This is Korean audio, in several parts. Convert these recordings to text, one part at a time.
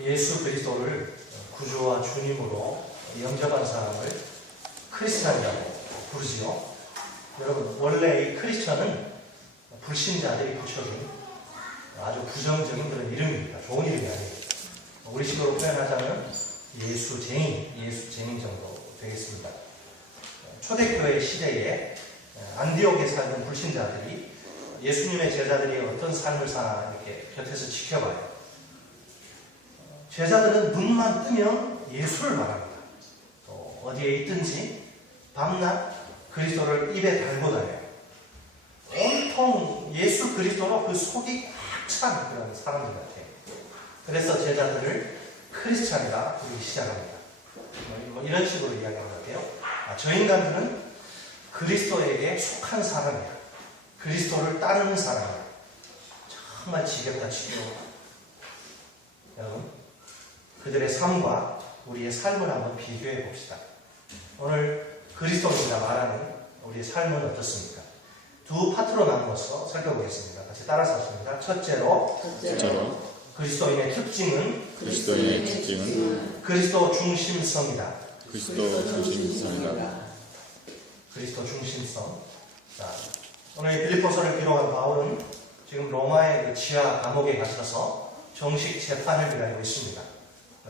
예수 그리스도를 구주와 주님으로 영접한 사람을 크리스찬이라고 부르지요. 여러분, 원래 이 크리스찬은 불신자들이 붙여준 아주 부정적인 그런 이름입니다. 좋은 이름이 아니에요. 우리식으로 표현하자면 예수쟁인 정도 되겠습니다. 초대교회 시대에 안디옥에 살던 불신자들이 예수님의 제자들이 어떤 삶을 사나 이렇게 곁에서 지켜봐요. 제자들은 눈만 뜨면 예수를 말합니다. 또 어디에 있든지 밤낮 그리스도를 입에 달고 다녀요. 온통 예수 그리스도로 그 속이 꽉 찬 그런 사람들 같아요. 그래서 제자들을 크리스찬이라 부르기 시작합니다. 이런 식으로 이야기하는 것 같아요. 저 인간들은 그리스도에게 속한 사람이야. 그리스도를 따르는 사람이야. 정말 지겹다 지겨워. 여러분, 그들의 삶과 우리의 삶을 한번 비교해 봅시다. 오늘 그리스도인이라 말하는 우리의 삶은 어떻습니까? 두 파트로 나누어서 살펴보겠습니다. 같이 따라서 하십니다. 첫째로 그리스도인의 특징은 그리스도 중심성이다. 그리스도 중심성. 자, 오늘 빌립보서를 기록한 바울은 지금 로마의 그 지하 감옥에 갇혀서 정식 재판을 기다리고 있습니다.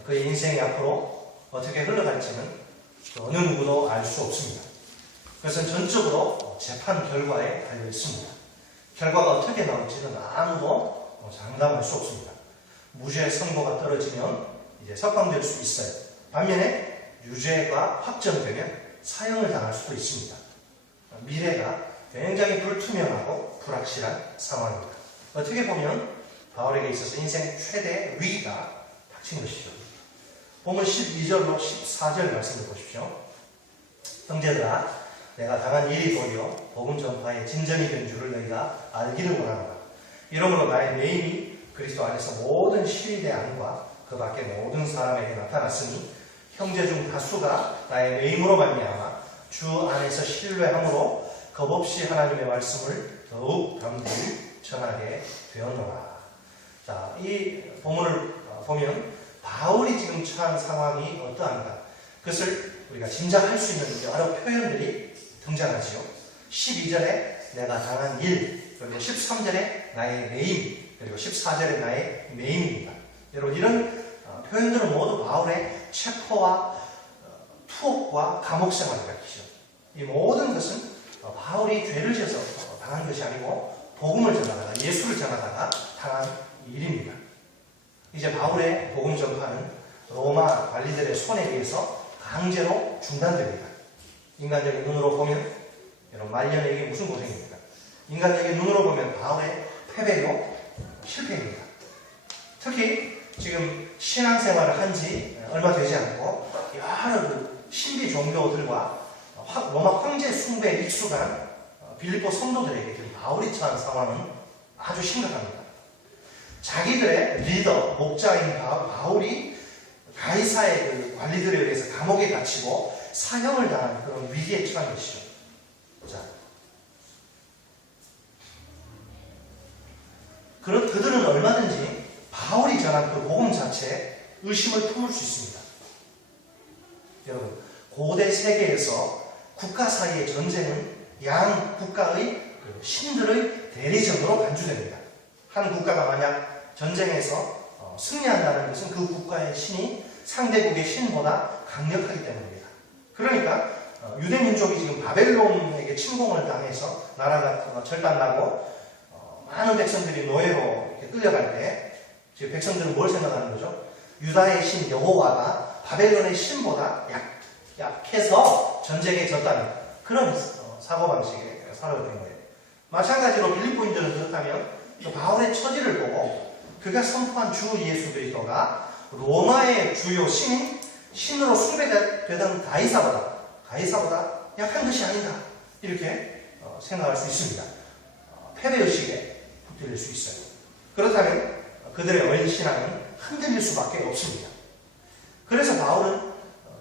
그의 인생이 앞으로 어떻게 흘러갈지는 어느 누구도 알 수 없습니다. 그것은 전적으로 재판 결과에 달려 있습니다. 결과가 어떻게 나올지는 아무도 장담할 수 없습니다. 무죄 선고가 떨어지면 이제 석방될 수 있어요. 반면에 유죄가 확정되면 사형을 당할 수도 있습니다. 미래가 굉장히 불투명하고 불확실한 상황입니다. 어떻게 보면 바울에게 있어서 인생 최대 위기가 닥친 것이죠. 본문 12절로 14절 말씀을 보십시오. 형제들아, 내가 당한 일이 도리어 복음 전파의 진전이 된 줄을 너희가 알기를 원하노라. 이러므로 나의 매임이 그리스도 안에서 모든 신의 안과 그 밖의 모든 사람에게 나타났으니 형제 중 다수가 나의 매임으로 말미암아 주 안에서 신뢰함으로 겁없이 하나님의 말씀을 더욱 담대히 전하게 되었노라. 자, 이 본문을 보면 바울이 지금 처한 상황이 어떠한가, 그것을 우리가 짐작할 수 있는 여러 표현들이 등장하지요. 12절에 내가 당한 일, 그리고 13절에 나의 매임, 그리고 14절에 나의 매임입니다. 여러분, 이런 표현들은 모두 바울의 체포와 투옥과 감옥 생활을 밝히죠. 이 모든 것은 바울이 죄를 지어서 당한 것이 아니고 복음을 전하다가, 예수를 전하다가 당한 일입니다. 이제 바울의 복음 전파는 로마 관리들의 손에 의해서 강제로 중단됩니다. 인간적인 눈으로 보면, 여러분, 말년에게 무슨 고생입니까? 인간적인 눈으로 보면 바울의 패배요, 실패입니다. 특히 지금 신앙생활을 한 지 얼마 되지 않고 여러 신비 종교들과 로마 황제 숭배에 익숙한 빌립보 성도들에게 지금 바울이 처한 상황은 아주 심각합니다. 자기들의 리더, 목자인 바울이 가이사의 그 관리들에 의해서 감옥에 갇히고 사형을 당하는 그런 위기에 처한 것이죠. 자, 그들은 얼마든지 바울이 전한 그 복음 자체에 의심을 품을 수 있습니다. 여러분, 고대 세계에서 국가 사이의 전쟁은 양 국가의 신들의 대리전으로 간주됩니다. 한 국가가 만약 전쟁에서 승리한다는 것은 그 국가의 신이 상대국의 신보다 강력하기 때문입니다. 그러니까 유대민족이 지금 바벨론에게 침공을 당해서 나라가 절단나고 많은 백성들이 노예로 이렇게 끌려갈 때 지금 백성들은 뭘 생각하는 거죠? 유다의 신 여호와가 바벨론의 신보다 약해서 전쟁에 졌다는 그런 사고방식에 살아오게 된 거예요. 마찬가지로 빌립보인들은 그렇다면 바울의 처지를 보고 그가 선포한 주 예수 그리스도가 로마의 주요 신으로 숭배되던 가이사보다 약한 것이 아닌가, 이렇게 생각할 수 있습니다. 패배의식에 붙들릴 수 있어요. 그렇다면 그들의 언신앙은 흔들릴 수밖에 없습니다. 그래서 바울은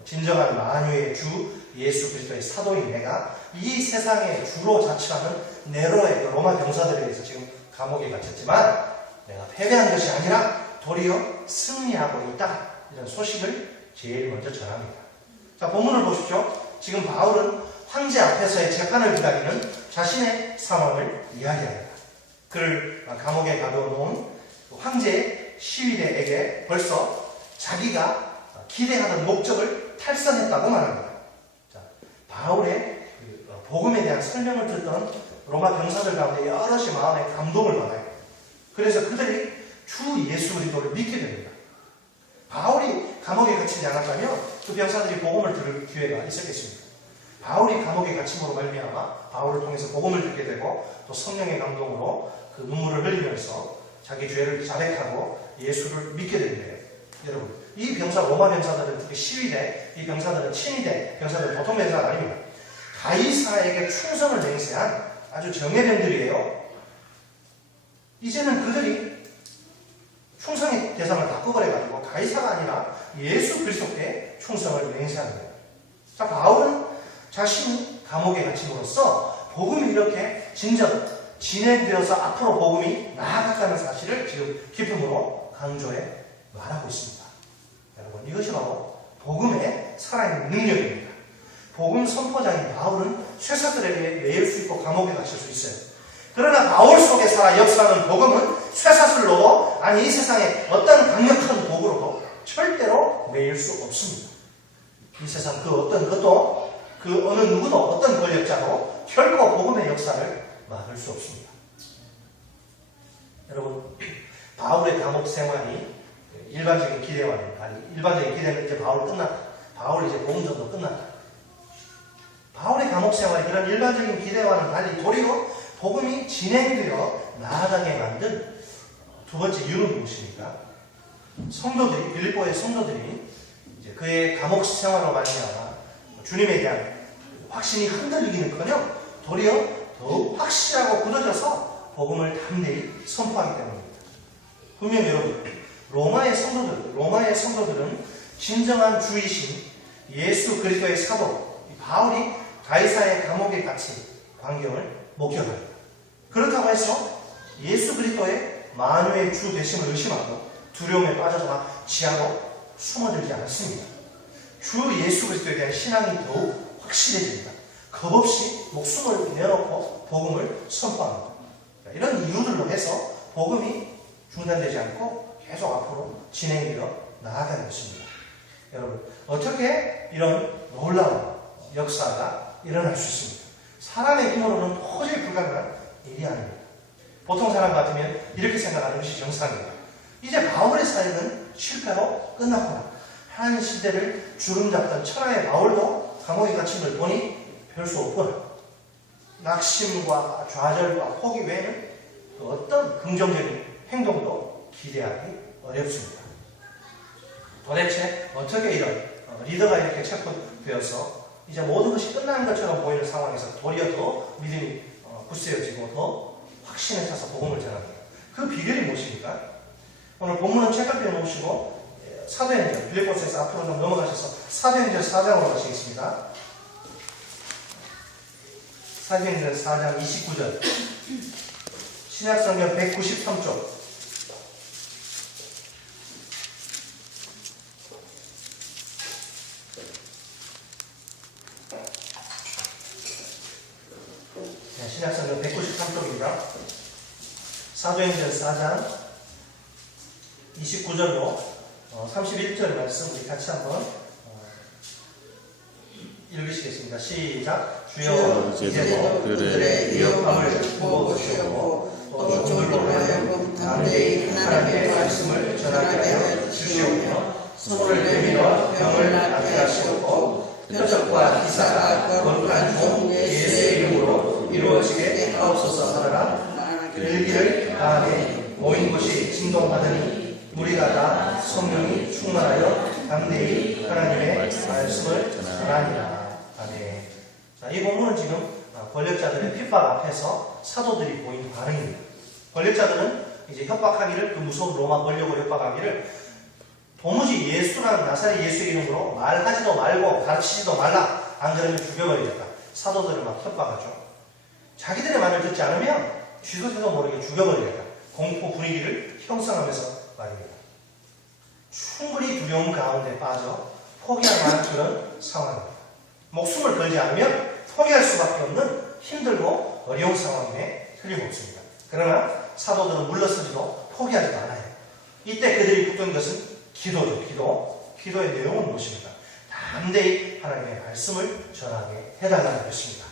진정한 만유의 주 예수 그리스도의 사도인 내가 이 세상에 주로 자처하는 네로의 로마 병사들에 의해서 지금 감옥에 갇혔지만 내가 패배한 것이 아니라 도리어 승리하고 있다. 이런 소식을 제일 먼저 전합니다. 자, 본문을 보십시오. 지금 바울은 황제 앞에서의 재판을 기다리는 자신의 상황을 이야기합니다. 그를 감옥에 가둬놓은 황제의 시위대에게 벌써 자기가 기대하던 목적을 달성했다고 말합니다. 자, 바울의 복음에 대한 설명을 듣던 로마 병사들 가운데 여럿이 마음에 감동을 받아요. 그래서 그들이 주 예수 그리스도를 믿게 됩니다. 바울이 감옥에 갇히지 않았다면 그 병사들이 복음을 들을 기회가 있었겠습니까? 바울이 감옥에 갇힘으로 말미암아 바울을 통해서 복음을 듣게 되고 또 성령의 감동으로 그 눈물을 흘리면서 자기 죄를 자백하고 예수를 믿게 됩니다. 여러분, 이 병사, 로마 병사들은 특히 시위대, 이 병사들은 친위대 병사들은 보통 병사가 아닙니다. 가이사에게 충성을 맹세한 아주 정예병들이에요. 이제는 그들이 충성의 대상을 바꿔버려가지고 가이사가 아니라 예수 그리스도께 충성을 맹세하는 거예요. 자, 바울은 자신이 감옥에 갇힘으로써 복음이 이렇게 진행되어서 앞으로 복음이 나아갔다는 사실을 지금 기쁨으로 강조해 말하고 있습니다. 여러분, 이것이 바로 복음의 살아있는 능력입니다. 복음 선포자인 바울은 쇠사슬에게 매일 수 있고 감옥에 갇힐 수 있어요. 그러나 바울 속에 살아 역사하는 복음은 쇠사슬로도 아니 이 세상의 어떤 강력한 도구로도 절대로 매일 수 없습니다. 이 세상 그 어떤 것도 그 어느 누구도 어떤 권력자도 결코 복음의 역사를 막을 수 없습니다. 여러분, 바울의 감옥 생활이 일반적인 기대와는 달리 일반적인 기대는 이제 바울 끝났다. 바울 이제 복음전도 끝났다. 바울의 감옥 생활이 그런 일반적인 기대와는 달리 도리어 복음이 진행되어 나아가게 만든 두 번째 이유는 무엇입니까? 성도들이, 빌립보의 성도들이 이제 그의 감옥 생활로 말미암아 주님에 대한 확신이 흔들리기는커녕 도리어 더욱 확실하고 굳어져서 복음을 담대히 선포하기 때문입니다. 분명 여러분, 로마의 성도들은 진정한 주이신 예수 그리스도의 사도 바울이 가이사의 감옥에 갇힌 광경을 목격합니다. 그렇다고 해서 예수 그리스도의 만유의 주 되심을 의심하고 두려움에 빠져서 막 지하로 숨어들지 않았습니다. 주 예수 그리스도에 대한 신앙이 더욱 확실해집니다. 겁없이 목숨을 내놓고 복음을 선포합니다. 이런 이유들로 해서 복음이 중단되지 않고 계속 앞으로 진행되어 나아가고 있습니다. 여러분, 어떻게 이런 놀라운 역사가 일어날 수 있습니까? 사람의 힘으로는 도저히 불가능한 일이 아닙니다. 보통 사람 같으면 이렇게 생각하는 것이 정상입니다. 이제 바울의 사역은 실패로 끝났구나. 한 시대를 주름잡던 천하의 바울도 감옥에 갇힌 걸 보니 별 수 없구나. 낙심과 좌절과 포기 외에는 어떤 긍정적인 행동도 기대하기 어렵습니다. 도대체 어떻게 이런 리더가 이렇게 체포되어서 이제 모든 것이 끝난 것처럼 보이는 상황에서 도리어 더 믿음이 굳세어지고 더 확신에 차서 복음을 전합니다. 그 비결이 무엇입니까? 오늘 본문은 책을 펴놓으시고 사도행전, 빌립보서에서 앞으로 좀 넘어가셔서 사도행전 4장으로 가시겠습니다. 사도행전 4장 29절 신약성경 193쪽 신약성경 193쪽입니다. 사도행전 4장 29절로 31절 말씀 우리 같이 한번 읽으시겠습니다. 시작. 주여 이제도 그들의 위협함을 보시옵고 또 저들로 하여금 담대히 하나님의 말씀을 전하게 하여 주시오며 손을 내밀어 병을 낫게 하시옵고 표적과 기사가 거룩한 종 예수의 이름으로 이루어지게 하옵소서 하더라. 일기를 다하되 모인 곳이 진동하더니 우리가 다 성령이 충만하여 담대히 하나님의 말씀을 전하니라. 아멘. 자, 이 본문은 지금 권력자들의 핍박 앞에서 사도들이 보인 반응입니다. 권력자들은 이제 협박하기를, 그 무서운 로마 권력을 협박하기를 도무지 예수라는 나사렛 예수의 이름으로 말하지도 말고 가르치지도 말라. 안 그러면 죽여버리겠다. 사도들을 막 협박하죠. 자기들의 말을 듣지 않으면 쥐도새도 모르게 죽여버리겠다. 공포 분위기를 형성하면서 말입니다. 충분히 두려움 가운데 빠져 포기할 만한 그런 상황입니다. 목숨을 걸지 않으면 포기할 수밖에 없는 힘들고 어려운 상황임에 틀림없습니다. 그러나 사도들은 물러서지도 포기하지도 않아요. 이때 그들이 붙든 것은 기도죠. 기도의 내용은 무엇입니까? 담대히 하나님의 말씀을 전하게 해달라는 것입니다.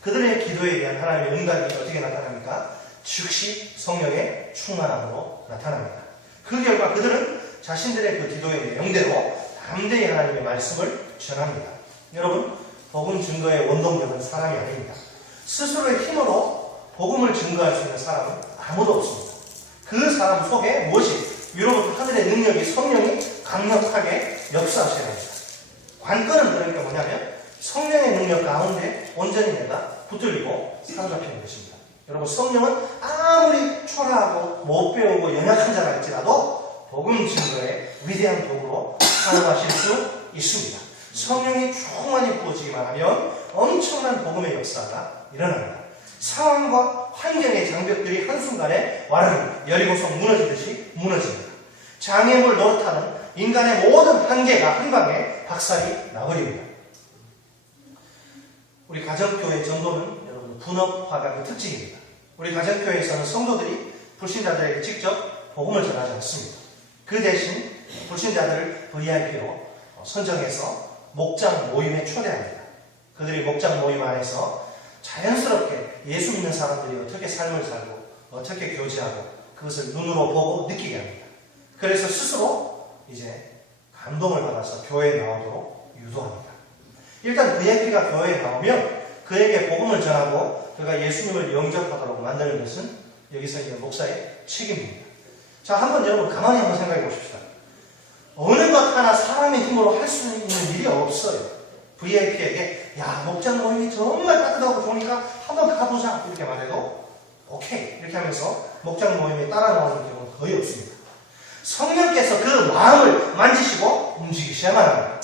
그들의 기도에 대한 하나님의 응답이 어떻게 나타납니까? 즉시 성령의 충만함으로 나타납니다. 그 결과 그들은 자신들의 그 기도의 내용대로 담대히 하나님의 말씀을 전합니다. 여러분, 복음 증거의 원동력은 사람이 아닙니다. 스스로의 힘으로 복음을 증거할 수 있는 사람은 아무도 없습니다. 그 사람 속에 무엇이 위로부터 하늘의 능력이 성령이 강력하게 역사하셔야 합니다. 관건은 그러니까 뭐냐면 성령의 능력 가운데 온전히 내가 붙들리고 사로잡히는 것입니다. 여러분, 성령은 아무리 초라하고 못 배우고 연약한 자가 할지라도 복음 증거의 위대한 도구로 사용하실 수 있습니다. 성령이 충만히 부어지기만 하면 엄청난 복음의 역사가 일어납니다. 상황과 환경의 장벽들이 한순간에 와르르 여리고성 무너지듯이 무너집니다. 장애물 노릇하는 인간의 모든 한계가 한 방에 박살이 나버립니다. 우리 가정교회 전도는 여러분 분업화가 그 특징입니다. 우리 가정교회에서는 성도들이 불신자들에게 직접 복음을 전하지 않습니다. 그 대신 불신자들을 VIP로 선정해서 목장 모임에 초대합니다. 그들이 목장 모임 안에서 자연스럽게 예수 믿는 사람들이 어떻게 삶을 살고 어떻게 교제하고 그것을 눈으로 보고 느끼게 합니다. 그래서 스스로 이제 감동을 받아서 교회에 나오도록 유도합니다. 일단 VIP가 교회에 나오면 그에게 복음을 전하고 그가 예수님을 영접하도록 만드는 것은 여기서 이제 목사의 책임입니다. 자, 한번 여러분 가만히 한번 생각해 보십시다. 어느 것 하나 사람의 힘으로 할 수 있는 일이 없어요. VIP에게 야, 목장 모임이 정말 따뜻하고 좋으니까 한번 가보자 이렇게 말해도 오케이 이렇게 하면서 목장 모임에 따라 나오는 경우는 거의 없습니다. 성령께서 그 마음을 만지시고 움직이셔야만 합니다.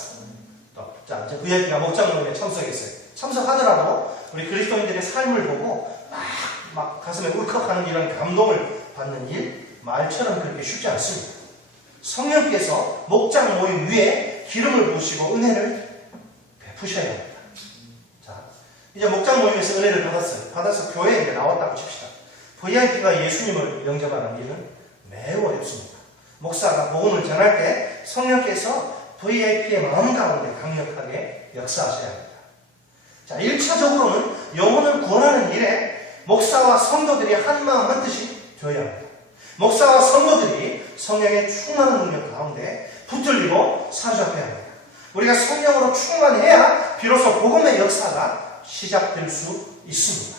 자, 이제 VIP가 목장 모임에 참석했어요. 참석하더라도 우리 그리스도인들의 삶을 보고 막 가슴에 울컥하는 이런 감동을 받는 일 말처럼 그렇게 쉽지 않습니다. 성령께서 목장 모임 위에 기름을 부으시고 은혜를 베푸셔야 합니다. 자, 이제 목장 모임에서 은혜를 받아서 교회에 나왔다고 칩시다. VIP가 예수님을 영접하는 일은 매우 어렵습니다. 목사가 복음을 전할 때 성령께서 VIP의 마음 가운데 강력하게 역사하셔야 합니다. 자, 1차적으로는 영혼을 구원하는 일에 목사와 성도들이 한마음 한뜻이 되어야 합니다. 목사와 성도들이 성령의 충만한 능력 가운데 붙들리고 사로잡혀야 합니다. 우리가 성령으로 충만해야 비로소 복음의 역사가 시작될 수 있습니다.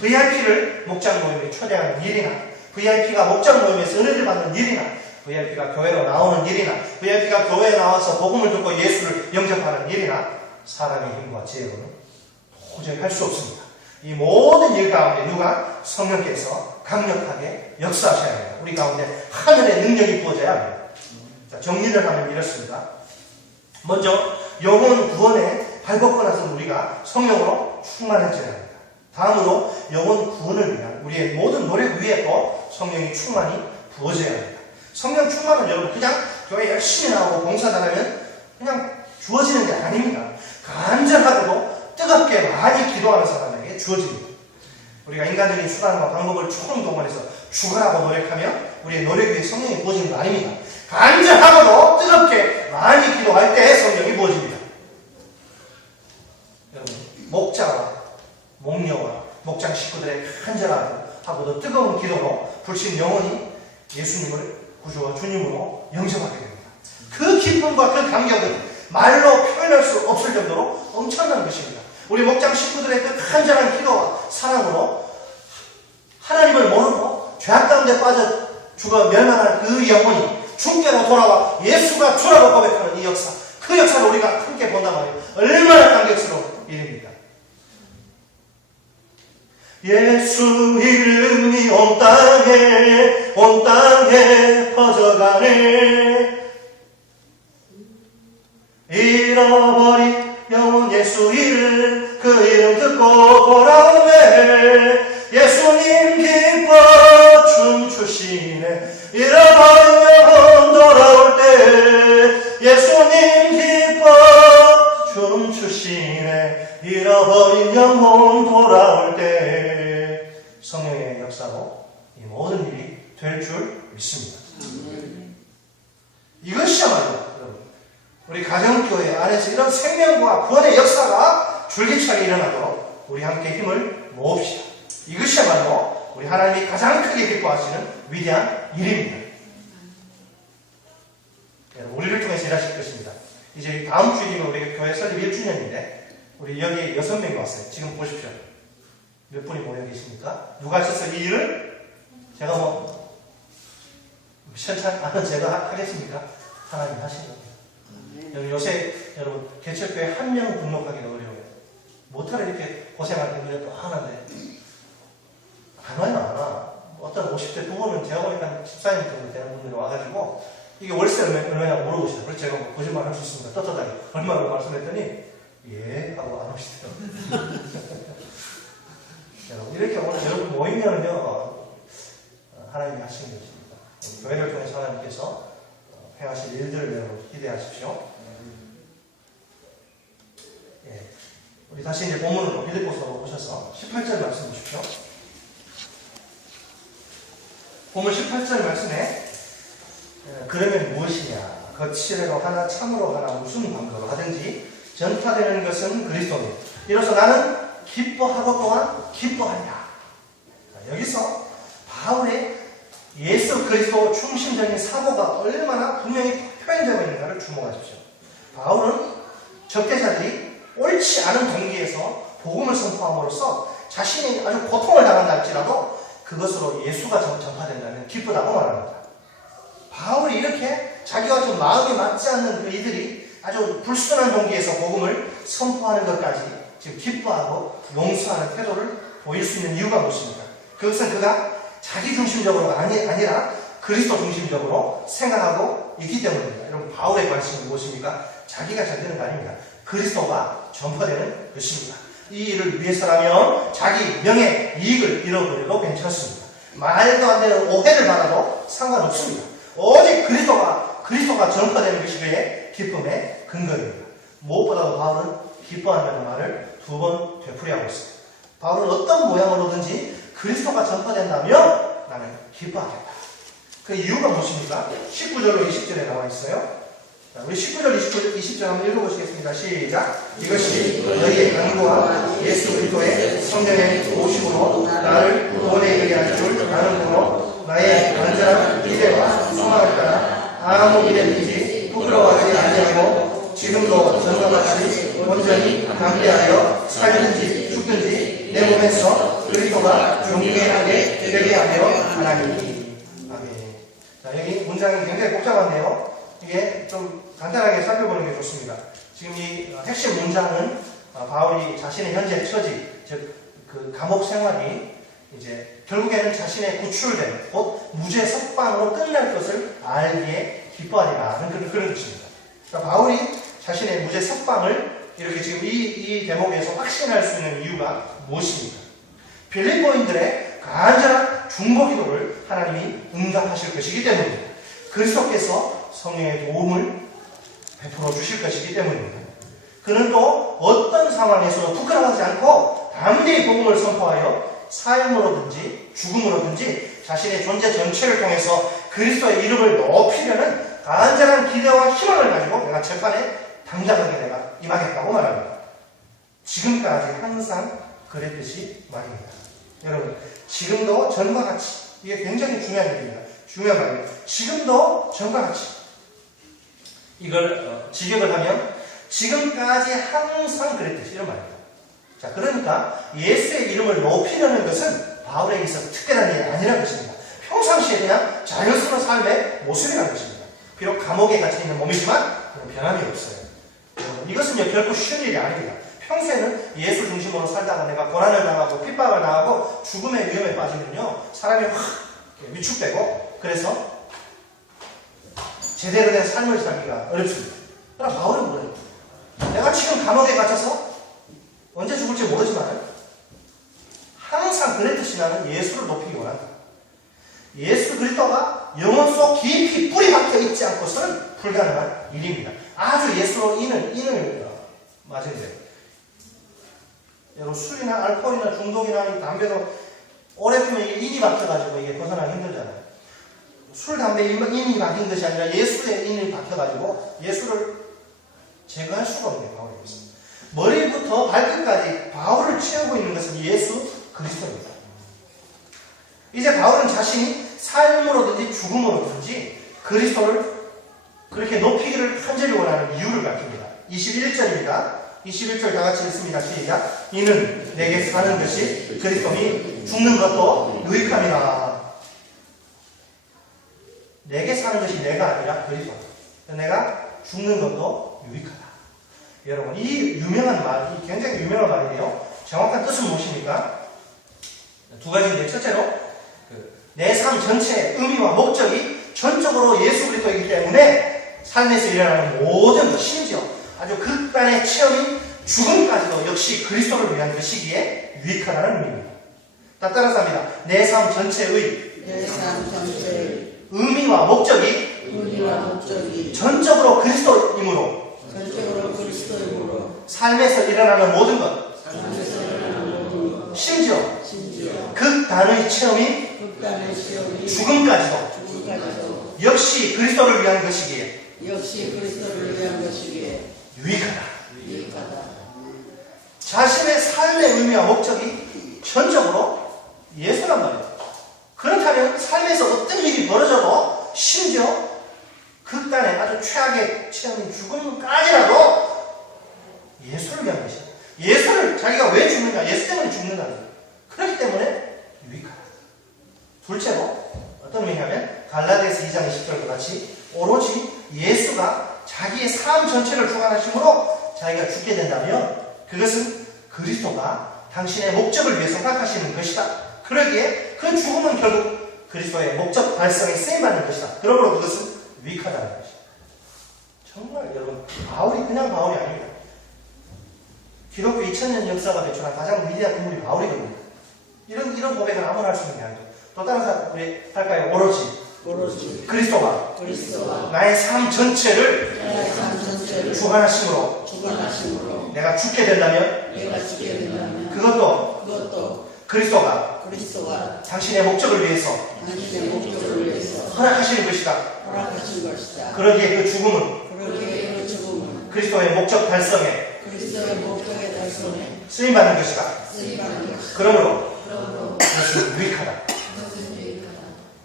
VIP를 목장 모임에 초대하는 일이나 VIP가 목장 모임에서 은혜를 받는 일이나 VIP가 교회로 나오는 일이나 VIP가 교회에 나와서 복음을 듣고 예수를 영접하는 일이나 사람의 힘과 지혜로는 도저히 할 수 없습니다. 이 모든 일 가운데 누가? 성령께서 강력하게 역사하셔야 합니다. 우리 가운데 하늘의 능력이 부어져야 합니다. 자, 정리를 하면 이렇습니다. 먼저 영혼 구원에 발벗고 나서 우리가 성령으로 충만해져야 합니다. 다음으로 영혼 구원을 위한 우리의 모든 노력 위에 또 성령이 충만히 부어져야 합니다. 성령 충만은 여러분 그냥 교회 열심히 나오고 봉사 잘하면 그냥 주어지는 게 아닙니다. 간절하고도 뜨겁게 많이 기도하는 사람에게 주어집니다. 우리가 인간적인 수단과 방법을 총동원해서 죽으라고 노력하면 우리의 노력 위에 성령이 부어지는 거 아닙니다. 간절하고도 뜨겁게 많이 기도할 때 성령이 부어집니다. 여러분, 목자와 목녀와 목장 식구들의 간절하고도 뜨거운 기도로 불신 영혼이 예수님을 구주와 주님으로 영접하게 됩니다. 그 기쁨과 그 감격은 말로 표현할 수 없을 정도로 엄청난 것입니다. 우리 목장 식구들의 그 간절한 기도와 사랑으로 하나님을 모르고 죄악 가운데 빠져 죽어 멸망할 그 영혼이 주께로 돌아와 예수가 주라고 고백하는 이 역사, 그 역사를 우리가 함께 본단 말이에요. 얼마나 감격스러운 일입니까? 예수 이름이 온 땅에 퍼져가네. 잃어버린 영혼 예수 이름, 그 이름 듣고 돌아오네. 예수님 기뻐 춤추시네. 잃어버린 영혼 돌아올 때 예수님 기뻐 춤추시네. 잃어버린 영혼 돌아올 때 성령의 역사로 이 모든 일이 될 줄 믿습니다. 이것이야말로 여러분, 우리 가정교회 안에서 이런 생명과 구원의 역사가 줄기차게 일어나도록 우리 함께 힘을 모읍시다. 이것이야말로 우리 하나님이 가장 크게 기뻐하시는 위대한 일입니다. 우리를 통해서 일하실 것입니다. 이제 다음 주이면 우리 교회 설립 1주년인데 우리 여기 6명이 왔어요. 지금 보십시오. 몇 분이 모여 계십니까? 누가 하셔서 이 일을 제가 제가 하겠습니까? 하나님 하신 겁니다. 요새 여러분 개척교회 한 명 등록하기가 어려워요. 못하러 이렇게 고생할 때 눈에 또 하나인데 안 와요. 어떤 50대 두 분은 제가 보니까 14년 정도 되는 분들이 와가지고 이게 월세 얼마냐고 물어보시더라고요. 그래서 제가 거짓말 할 수 있습니다. 떳떳하게 얼마라고 말씀했더니 예 하고 안 오시더라고요. 여러분 이렇게 오늘 여러분 모이면요 하나님이 하시는 것입니다. 교회를 통해서 하나님께서 행하실 일들을 여러분 기대하십시오. 예. 우리 다시 이제 본문으로 빌립보서로 오셔서 18절 말씀 보십시오. 본문 18절 말씀에 그러면 무엇이냐? 거칠애로 하나 참으로 하나 무슨 방법으로 하든지 전파되는 것은 그리스도니 이로써 나는 기뻐하고 또한 기뻐하리라. 여기서 바울의 예수 그리스도 중심적인 사고가 얼마나 분명히 표현되고 있는가를 주목하십시오. 바울은 적대자들이 옳지 않은 동기에서 복음을 선포함으로써 자신이 아주 고통을 당한다 할지라도 그것으로 예수가 전파된다면 기쁘다고 말합니다. 바울이 이렇게 자기와 좀 마음이 맞지 않는 그 이들이 아주 불순한 동기에서 복음을 선포하는 것까지 지금 기뻐하고 용서하는 태도를 보일 수 있는 이유가 무엇입니까? 그것은 그가 자기 중심적으로가 아니라 그리스도 중심적으로 생각하고 있기 때문입니다. 여러분 바울의 관심은 무엇입니까? 자기가 잘 되는 거 아닙니다. 그리스도가 전파되는 것입니다. 이 일을 위해서라면 자기 명예, 이익을 잃어버려도 괜찮습니다. 말도 안 되는 오해를 받아도 상관없습니다. 오직 그리스도가 전파되는 것이 그의 기쁨의 근거입니다. 무엇보다도 바울은 기뻐한다는 말을 2번 되풀이하고 있습니다. 바울은 어떤 모양으로든지 그리스도가 전파된다면 나는 기뻐하겠다. 그 이유가 무엇입니까? 19절로 20절에 나와 있어요. 우리 19절, 20절 한번 읽어보시겠습니다. 시작. 이것이 너희의 강구와 예수 그리스도의 성령의 오심으로 나를 구원에 이르게 할 줄 아는므로 나의 간절한 기대와 소망을 따라 아무 일에든지 부끄러워하지 아니하고 지금도 전과 같이 온전히 담대하여 살든지 죽든지 내 몸에서 그리스도가 존귀하게 되게 하며 하나니. 아멘. 자, 여기 문장이 굉장히 복잡한데요. 이게 좀 간단하게 살펴보는 게 좋습니다. 지금 이 핵심 문장은 바울이 자신의 현재 처지, 즉 그 감옥 생활이 이제 결국에는 자신의 구출됨, 곧 무죄 석방으로 끝날 것을 알기에 기뻐하리라 하는 그런 것입니다. 그러니까 바울이 자신의 무죄 석방을 이렇게 지금 이 대목에서 확신할 수 있는 이유가 무엇입니까? 빌립보인들의 간절한 중보 기도를 하나님이 응답하실 것이기 때문입니다. 그리스도께서 성령의 도움을 베풀어 주실 것이기 때문입니다. 그는 또 어떤 상황에서도 부끄러워하지 않고 담대히 복음을 선포하여 사형으로든지 죽음으로든지 자신의 존재 전체를 통해서 그리스도의 이름을 높이려는 간절한 기대와 희망을 가지고 내가 재판에 당당하게 내가 임하겠다고 말합니다. 지금까지 항상 그랬듯이 말입니다. 여러분, 지금도 전과 같이, 이게 굉장히 중요한 일입니다. 중요한 말입니다. 지금도 전과 같이. 이걸 직역을 하면 지금까지 항상 그랬듯이 이런 말입니다. 자, 그러니까 예수의 이름을 높이려는 것은 바울에게 있어서 특별한 일이 아니라는 것입니다. 평상시에 그냥 자연스러운 삶의 모습이라는 것입니다. 비록 감옥에 갇혀 있는 몸이지만 그런 변함이 없어요. 이것은 결코 쉬운 일이 아닙니다. 평소에는 예수 중심으로 살다가 내가 고난을 당하고 핍박을 당하고 죽음의 위험에 빠지면요 사람이 확 위축되고 그래서 제대로 된 삶을 살기가 어렵습니다. 그러나 바울은 뭐예요? 내가 지금 감옥에 갇혀서 언제 죽을지 모르지만 항상 그랬듯이 나는 예수를 높이기 원한다. 예수 그리스도가 영혼 속 깊이 뿌리 박혀 있지 않고서는 불가능한 일입니다. 아주 예수로 인을 맞은 거예요. 여러분 술이나 알코올이나 중독이나 담배도 오래 피면 이게 인이 박혀가지고 이게 벗어나기 힘들잖아요. 술, 담배 인이 박힌 것이 아니라 예수의 인이 박혀가지고 예수를 제거할 수가 없는 거예요. 바울이 있습니다. 머리부터 발끝까지 바울을 채우고 있는 것은 예수 그리스도입니다. 이제 바울은 자신이 삶으로든지 죽음으로든지 그리스도를 그렇게 높이기를 간절히 원하는 이유를 밝힙니다. 21절입니다. 21절 다 같이 읽습니다. 시작. 이는 내게 사는 것이 그리스도니 죽는 것도 유익함이라. 내게 사는 것이 내가 아니라 그리스도. 내가 죽는 것도 유익하다. 여러분 이 유명한 말, 이 굉장히 유명한 말이에요. 정확한 뜻은 무엇입니까? 두 가지인데 첫째로 내 삶 전체의 의미와 목적이 전적으로 예수 그리스도이기 때문에 삶에서 일어나는 모든 심지어 아주 극단의 체험인 죽음까지도 역시 그리스도를 위한 것이기에 유익하다는 의미입니다. 따라서 합니다. 내 삶 전체의 의미와 목적이 전적으로 그리스도이므로 삶에서 일어나는 모든 것 심지어 극단의 체험인 죽음까지도 역시 그리스도를 위한 것이기에 유익하다. 자신의 삶의 의미와 목적이 전적으로 예수란 말이에요. 그렇다면 삶에서 어떤 일이 벌어져도 심지어 극단의 아주 최악의 체험인 죽음까지라도 예수를 위한 것이에요. 예수를 자기가 왜 죽는가? 예수 때문에 죽는다는 거예요. 그렇기 때문에 유익하다. 둘째로 어떤 의미냐면 갈라디아서 2장 20절과 같이 오로지 예수가 자기의 삶 전체를 주관하심으로 자기가 죽게 된다면 그것은 그리스도가 당신의 목적을 위해서 허락하시는 것이다. 그러기에 그 죽음은 결국 그리스도의 목적 달성에 쓰임받는 것이다. 그러므로 그것은 유익하다는 것이다. 정말 여러분 바울이 그냥 바울이 아닙니다. 기독교 2000년 역사가 배출한 가장 위대한 인물이 바울이거든요. 이런 고백을 아무나 할 수 있는 게 아니죠. 또 다른 사람 우리 할까요? 오로지 그리스도가 나의 삶 전체를 주관하심으로 내가 죽게 된다면 그것도 그리스도가 당신의 목적을 위해서 허락하시는 것이다. 그러기에 그 죽음은 그리스도의 목적 달성에 쓰임받는 것이다. 그러므로 그것은 유익하다.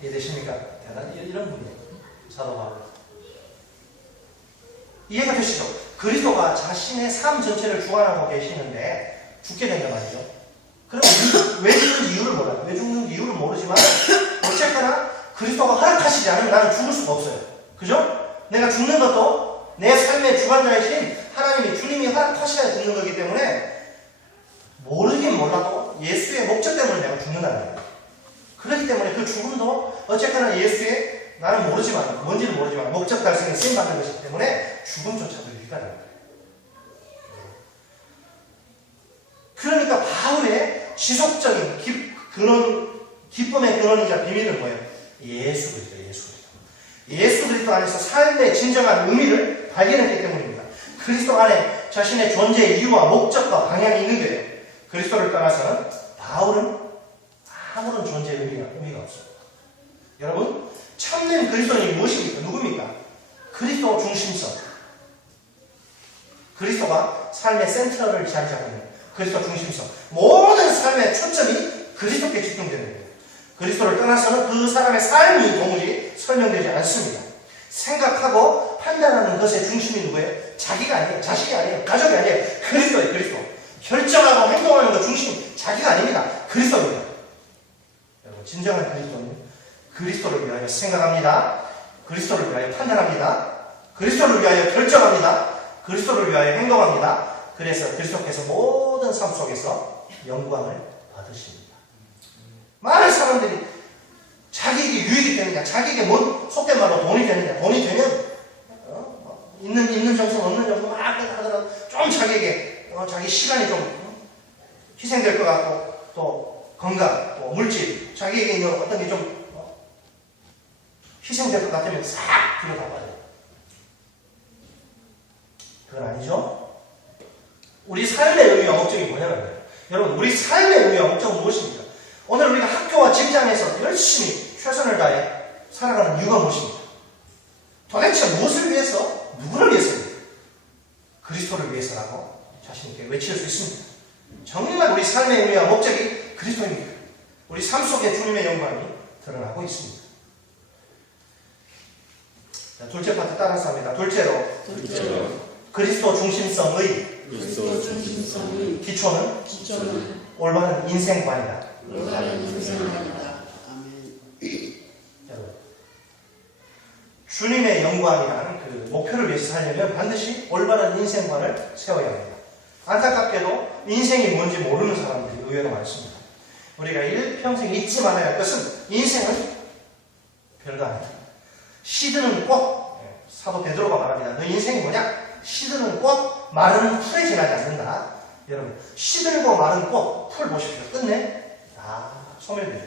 이해되십니까? 이런 분이에요. 사도 바울. 이해가 되시죠? 그리스도가 자신의 삶 전체를 주관하고 계시는데 죽게 된단 말이죠. 그럼 왜 죽는지 이유를 몰라요. 왜 죽는지 이유를 모르지만 어쨌거나 그리스도가 허락하시지 않으면 나는 죽을 수가 없어요. 그죠? 내가 죽는 것도 내 삶의 주관자이신 하나님이 주님이 허락하셔야 죽는 거기 때문에 모르긴 몰라도 예수의 목적 때문에 내가 죽는다는 거예요. 그렇기 때문에 그 죽음도 어쨌거나 예수의 나는 모르지만 뭔지는 모르지만 목적 달성에 쓰임받는 것이기 때문에 죽음조차도 유익하다는 거예요. 그러니까 바울의 지속적인 기쁨의 근원이자 비밀은 뭐예요? 예수 그리스도. 예수 그리스도 안에서 삶의 진정한 의미를 발견했기 때문입니다. 그리스도 안에 자신의 존재의 이유와 목적과 방향이 있는 거예요. 그리스도를 떠나서는 바울은 아무런 존재의 의미가 없습니다. 여러분, 참된 그리스도인이 무엇입니까? 누굽니까? 그리스도 중심성. 그리스도가 삶의 센터를 자리 잡고 있는 그리스도 중심성. 모든 삶의 초점이 그리스도께 집중되는 거예요. 그리스도를 떠나서는 그 사람의 삶이 도무지 설명되지 않습니다. 생각하고 판단하는 것의 중심이 누구예요? 자기가 아니에요. 자식이 아니에요. 가족이 아니에요. 그리스도예요. 그리스도. 결정하고 행동하는 것 중심 자기가 아닙니다. 그리스도입니다. 여러분, 진정한 그리스도는 그리스도를 위하여 생각합니다. 그리스도를 위하여 판단합니다. 그리스도를 위하여 결정합니다. 그리스도를 위하여 행동합니다. 그래서 그리스도께서 모든 삶 속에서 영광을 받으십니다. 많은 사람들이 자기에게 유익이 되느냐, 자기에게 뭔 속된 말로 돈이 되느냐, 돈이 되면 있는 정성 없는 정성 막 하더라도 좀 자기에게 자기 시간이 좀 희생될 것 같고 또 건강, 또 물질, 자기에게 있는 어떤 게 좀 희생될 것 같으면 싹 뒤로 다 빠져요. 그건 아니죠. 우리 삶의 의미와 목적이 뭐냐면요. 여러분, 우리 삶의 의미와 목적은 무엇입니까? 오늘 우리가 학교와 직장에서 열심히 최선을 다해 살아가는 이유가 무엇입니까? 도대체 무엇을 위해서, 누구를 위해서입니까? 그리스도를 위해서라고 자신 있게 외칠 수 있습니다. 정말 우리 삶의 의미와 목적이 그리스도입니다. 우리 삶 속에 주님의 영광이 드러나고 있습니다. 자, 둘째 파트 따라서 합니다. 둘째로 그리스도 중심성의 기초는 올바른 인생관이다. 여러분, 주님의 영광이라는 그 목표를 위해서 살려면 반드시 올바른 인생관을 세워야 합니다. 안타깝게도 인생이 뭔지 모르는 사람들이 의외로 많습니다. 우리가 일평생 잊지 말아야 할 것은 인생은 별거 아니다. 시드는 꽃, 사도 베드로가 말합니다. 너 인생이 뭐냐? 시드는 꽃, 마르는 풀에 지나지 않는다. 여러분, 시들고 마른 꽃, 풀 보십시오. 끝내 다 소멸되죠.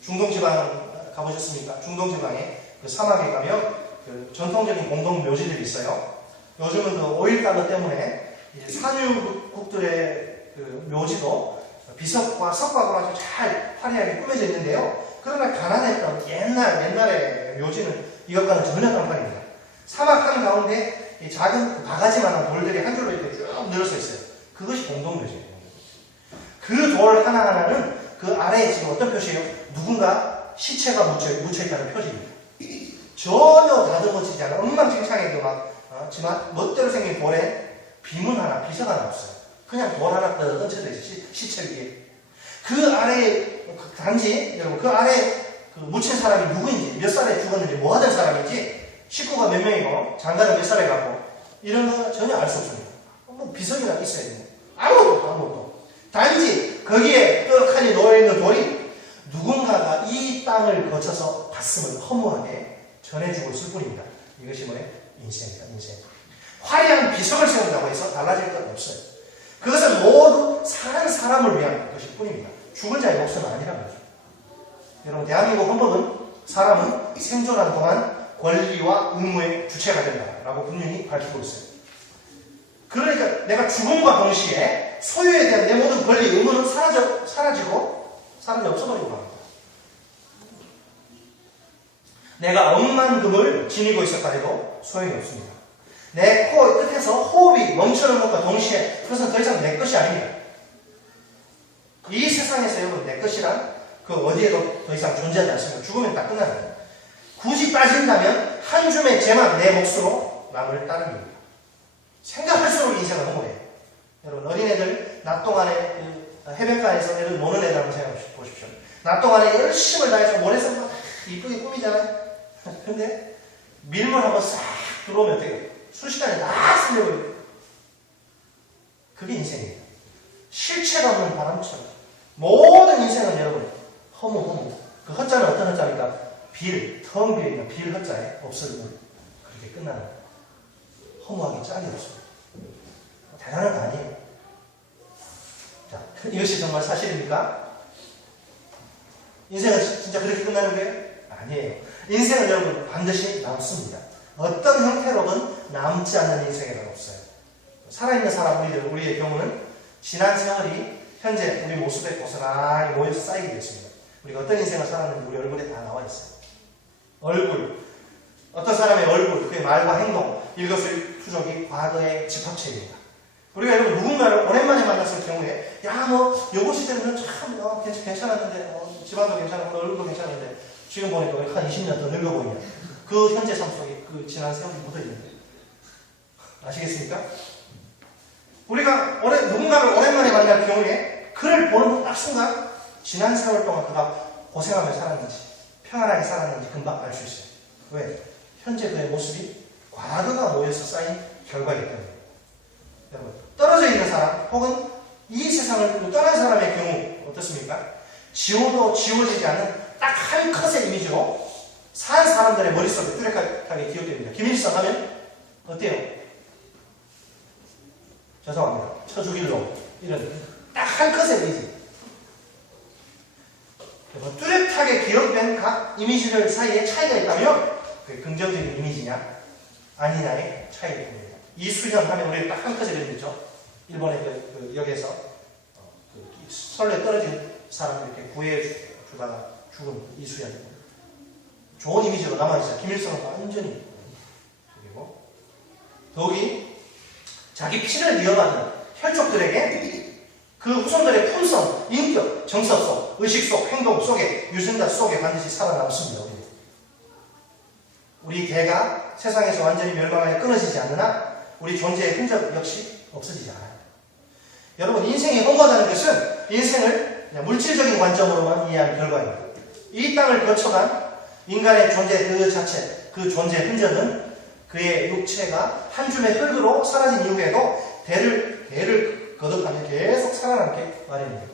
중동지방 가보셨습니까? 중동지방에 그 사막에 가면 그 전통적인 공동 묘지들이 있어요. 요즘은 그 오일가루 때문에 산유국들의 그 묘지도 비석과 석박으로 아주 잘 화려하게 꾸며져 있는데요. 그러나 가난했던 옛날의 묘지는 이것과는 전혀 상관입니다. 사막 한가운데 이 작은 바가지만한 돌들이 한 줄로 이렇게 쭉 늘어서 있어요. 그것이 공동묘지예요. 그 돌 하나하나는 그 아래에 지금 어떤 표시예요? 누군가 시체가 묻혀있다는 표시입니다. 전혀 다듬어지지 않은 엉망진창의 지만 멋대로 생긴 돌에 비문 하나, 비석 하나 없어요. 그냥 돌 하나 얹혀져 있어요. 시체 위에. 그 아래에, 단지, 여러분, 그 아래에 그 묻힌 사람이 누구인지, 몇 살에 죽었는지, 뭐 하던 사람인지, 식구가 몇 명이고, 장가는 몇 살에 갔고, 이런 거 전혀 알 수 없습니다. 뭐 비석이나 있어야 돼요. 아무것도. 단지 거기에 떡하니 놓여있는 돌이 누군가가 이 땅을 거쳐서 가슴을 허무하게 전해 죽었을 뿐입니다. 이것이 뭐예요? 인생이다, 인생. 화려한 비석을 세운다고 해서 달라질 건 없어요. 그것은 모두 사는 사람을 위한 것일 뿐입니다. 죽은 자의 목숨은 아니란 거죠. 여러분, 대한민국 헌법은 사람은 생존하는 동안 권리와 의무의 주체가 된다라고 분명히 밝히고 있어요. 그러니까 내가 죽음과 동시에 소유에 대한 내 모든 권리, 의무는 사라지고 없어버리고 합니다. 내가 억만 금을 지니고 있었다 해도 소용이 없습니다. 내 코 끝에서 호흡이 멈추는 것과 동시에 그것은 더 이상 내 것이 아닙니다. 이 세상에서 여러분 내 것이란 그 어디에도 더 이상 존재하지 않습니다. 죽으면 다 끝나는 거예요. 굳이 따진다면 한 줌의 제만 내 몫으로 남을 따는 겁니다. 생각할수록 인생은 허무해요. 여러분, 어린애들 낮 동안에 해변가에서 애들 노는 애들 한번 생각해 보십시오. 낮 동안에 열심을 다해서 모래서 막 이쁘게 꾸미잖아요. 근데 밀물 한번 싹 들어오면 어떻게 해요? 순식간에 다 쓸려버려요. 그게 인생이에요. 실체가 없는 바람처럼 모든 인생은 여러분 허무. 그 헛자는 어떤 헛자입니까? 텅 비어있는 빌 헛자에 없을 물. 그렇게 끝나는 거예요. 허무하기 짝이 없습니다. 대단한 거 아니에요. 자, 이것이 정말 사실입니까? 인생은 진짜 그렇게 끝나는 거예요? 아니에요. 인생은 여러분 반드시 남습니다. 어떤 형태로든 남지 않는 인생이란 없어요. 살아있는 사람 우리의 경우는 지난 세월이 현재 우리 모습에 고스란히 모여서 쌓이게 됐습니다. 우리가 어떤 인생을 살았는지 우리 얼굴에 다 나와 있어요. 얼굴, 어떤 사람의 얼굴, 그의 말과 행동, 일거수일투족이 과거의 집합체입니다. 우리가 여러분 누군가를 오랜만에 만났을 경우에 여고 시절에는 참 괜찮았는데 집안도 괜찮았고 얼굴도 괜찮은데 지금 보니까 한 20년 더 늙어 보이냐. 그 현재 삶 속에 그 지난 세월이 묻어있는데 아시겠습니까? 우리가 누군가를 오랜만에 만날 경우에 그를 보는 딱 순간 지난 세월 동안 그가 고생하며 살았는지 평안하게 살았는지 금방 알 수 있어요. 왜? 현재 그의 모습이 과거가 모여서 쌓인 결과이기 때문에. 여러분, 떨어져 있는 사람 혹은 이 세상을 떠난 사람의 경우 어떻습니까? 지워도 지워지지 않는 딱 한 컷의 이미지로 산 사람들의 머릿속에 뚜렷하게 기억됩니다. 김일성 하면 어때요? 죄송합니다. 쳐주길로 이런 딱 한 컷의 이미지. 뚜렷하게 기억된 각 이미지들 사이에 차이가 있다면 그게 긍정적인 이미지냐 아니냐의 차이일 뿐입니다. 이수현 하면 우리 딱 한 커지 그림이죠. 일본의 그 역에서 그 선로에 떨어진 사람을 이렇게 구해주다가 죽은 이수현. 좋은 이미지로 남아있어요. 김일성은 완전히. 그리고 더욱이 자기 피를 이어받는 혈족들에게 그 후손들의 품성, 인격, 정서 속, 의식 속, 행동 속에, 유전자 속에 반드시 살아남습니다. 우리 개가 세상에서 완전히 멸망하여 끊어지지 않으나 우리 존재의 흔적 역시 없어지지 않아요. 여러분, 인생이 허무하다는 것은 인생을 그냥 물질적인 관점으로만 이해한 결과입니다. 이 땅을 거쳐간 인간의 존재 그 자체, 그 존재의 흔적은 그의 육체가 한 줌의 흙으로 사라진 이후에도 대를 거듭하며 계속 살아남게 마련입니다.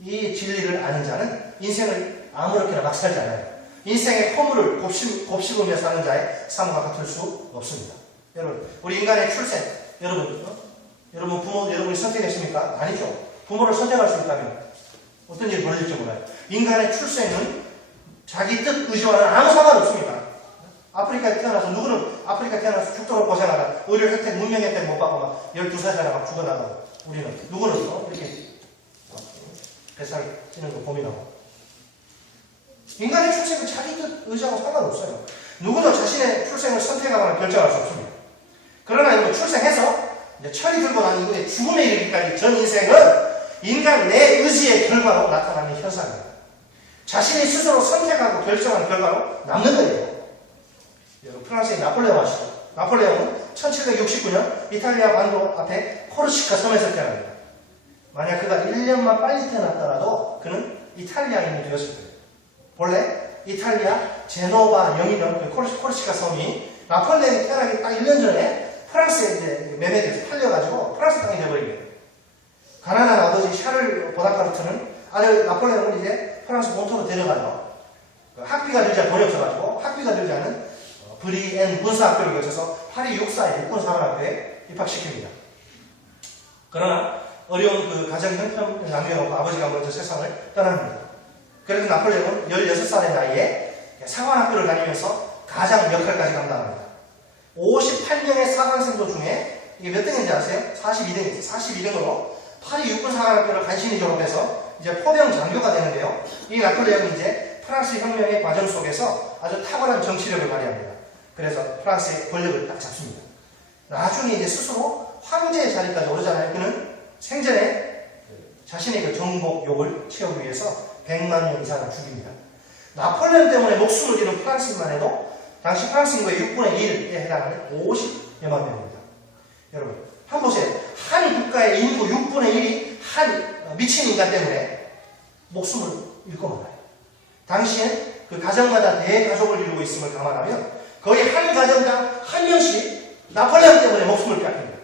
이 진리를 아는 자는 인생을 아무렇게나 막 살지 않아요. 인생의 허물을 곱씹으며 사는 자의 삶과 같을 수 없습니다. 여러분, 우리 인간의 출생, 여러분 부모 여러분이 선택했습니까? 아니죠. 부모를 선택할 수 있다면 어떤 일이 벌어질지 몰라요. 인간의 출생은 자기 뜻 의지와는 아무 상관없습니다. 아프리카에 태어나서 누구는 아프리카에 태어나서 죽도록 고생하다 의료 혜택, 문명 혜택 못 받고 막 12살이나 막 죽어나가고 우리는 누구는 이렇게 뱃살 찌는 거 고민하고 인간의 출생은 자기 뜻 의지하고 상관없어요. 누구도 자신의 출생을 선택하거나 결정할 수 없습니다. 그러나 이거 출생해서 이제 철이 들고 난 이후에 죽음에 이르기까지 전 인생은 인간 내 의지의 결과로 나타나는 현상입니다. 자신이 스스로 선택하고 결정한 결과로 남는 거예요. 여러분, 프랑스의 나폴레옹 아시죠? 나폴레옹은 1769년 이탈리아 반도 앞에 코르시카 섬에서 태어납니다. 만약 그가 1년만 빨리 태어났더라도 그는 이탈리아인이 되었을 거예요. 본래 이탈리아 제노바 영이던 그 코르시카 섬이 나폴레옹이 태어나기 딱 1년 전에 프랑스에 이제 매매돼서 팔려가지고 프랑스 땅이 되어버린 거예요. 가난한 아버지 샤를 보나파르트는 아들 나폴레옹을 이제 프랑스 본토로 데려가요. 학비가 들지 않은 돈이 없어가지고 학비가 들지 않은 브리엔 군사학교를 거쳐서 파리 육사의 육군사관학교에 입학시킵니다. 그러나 어려운 그 가정 형편을 남겨놓고 아버지가 먼저 세상을 떠납니다. 그래서 나폴레옹은 16살의 나이에 사관학교를 다니면서 가장 역할까지 감당합니다. 58명의 사관생도 중에 이게 몇 등인지 아세요? 42등이었어요. 42등으로 파리 육군사관학교를 간신히 졸업해서 이제 포병 장교가 되는데요. 이 나폴레옹이 이제 프랑스 혁명의 과정 속에서 아주 탁월한 정치력을 발휘합니다. 그래서 프랑스의 권력을 딱 잡습니다. 나중에 이제 스스로 황제의 자리까지 오르잖아요. 그는 생전에 자신의 그 정복욕을 채우기 위해서 100만 명 이상을 죽입니다. 나폴레옹 때문에 목숨을 잃은 프랑스인만 해도 당시 프랑스 인구의 6분의 1에 해당하는 50여만 명입니다. 여러분, 한번 보세요. 한 국가의 인구 6분의 1이 한 미친 인간 때문에 목숨을 잃고 말아요. 당시엔 그 가정마다 대가족을 이루고 있음을 감안하면 거의 한 가정당 한 명씩 나폴레옹 때문에 목숨을 빼앗깁니다.